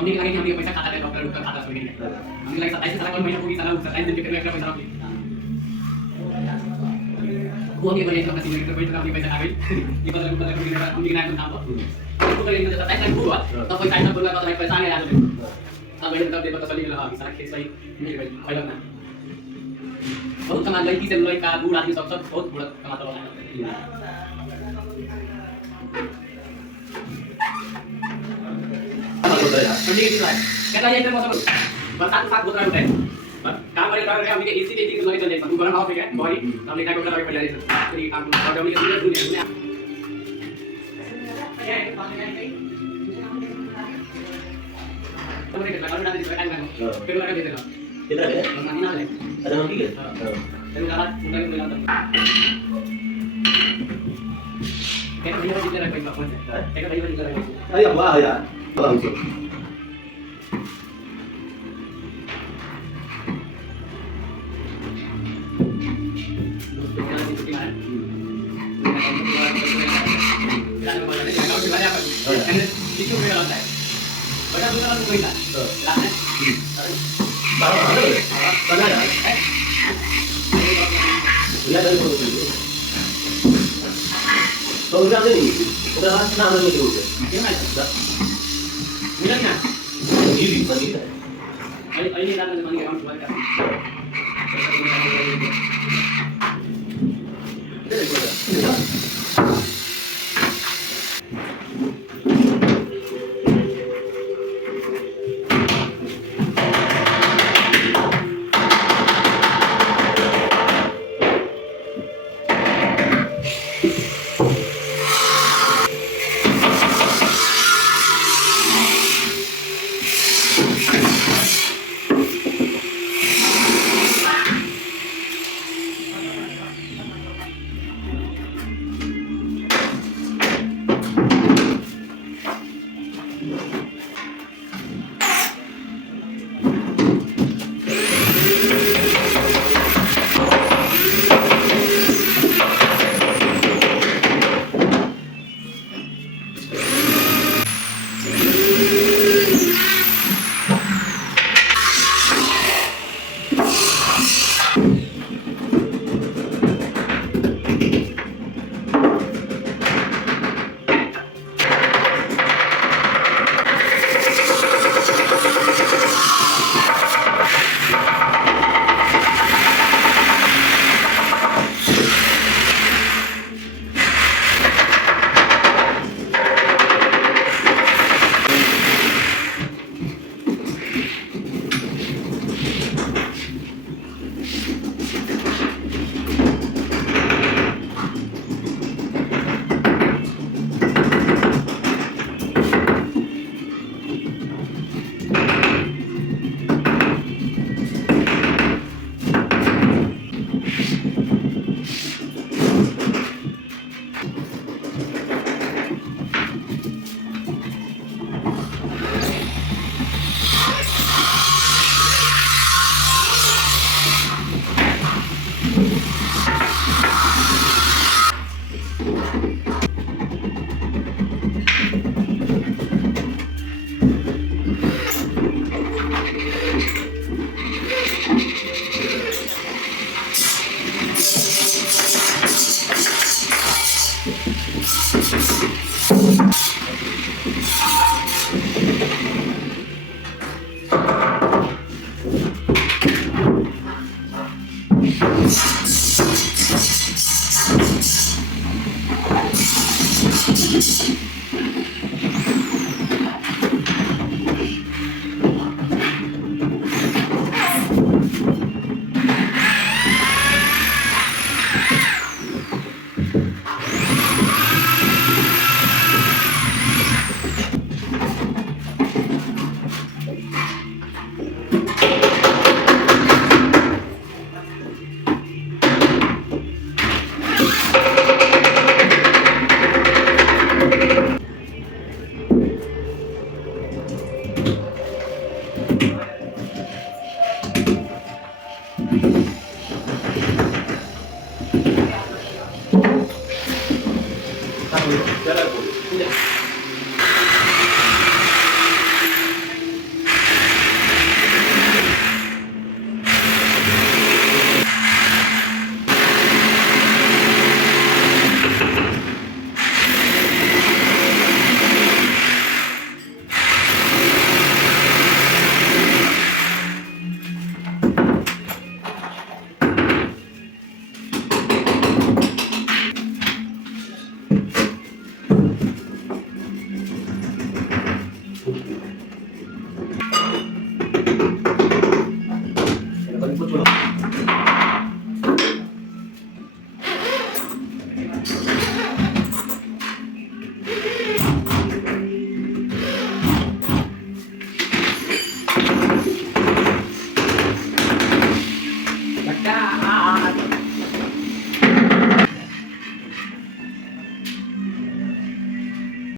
हमने लगा कि हमने पैसा खाता है डॉक्टर रुपया खाता सही है हमने लगा 27 साल का महीना पूरी साल 27 दिन के एक्स्ट्रा पैसा रख वो हमने बोले इसका सीनियर पैसा हमने पैसा आ गई ये बदल हमने ना काम तो करेंगे जब 27 साल हुआ तब पैसा ना बोला तो पैसा आ गया अब मैंने तब पता चली हां सारा खेत सही मिल गई पहले ना बहुत कमा लड़की से लड़का बूढ़ आदमी सब बहुत बड़ा कमाता है ठंडी के दिन है कहता है इधर मौसम बरसात के साथ बहुत होता है काम करे हम के एसी पे चीज लगे चले तू गरम हाउस है बॉडी हमने का टोकरा पे पड़ जाए फिर काम और हमने के दुनिया में हमने के लगा दे टाइम में फिर लगा दे देना किधर है महीना है अरे हम ठीक है फिर लगा मुंडा में लगा कहता भैया जितना रख पैसा पहुंच है कहता भैया जितना रख अरे वाह यार बहुत अच्छे तो उधर नहीं उधर हाथ ना आने के ऊपर मिला ना ये भी बनी है आई दाल में बन गया हम सुबह Oke.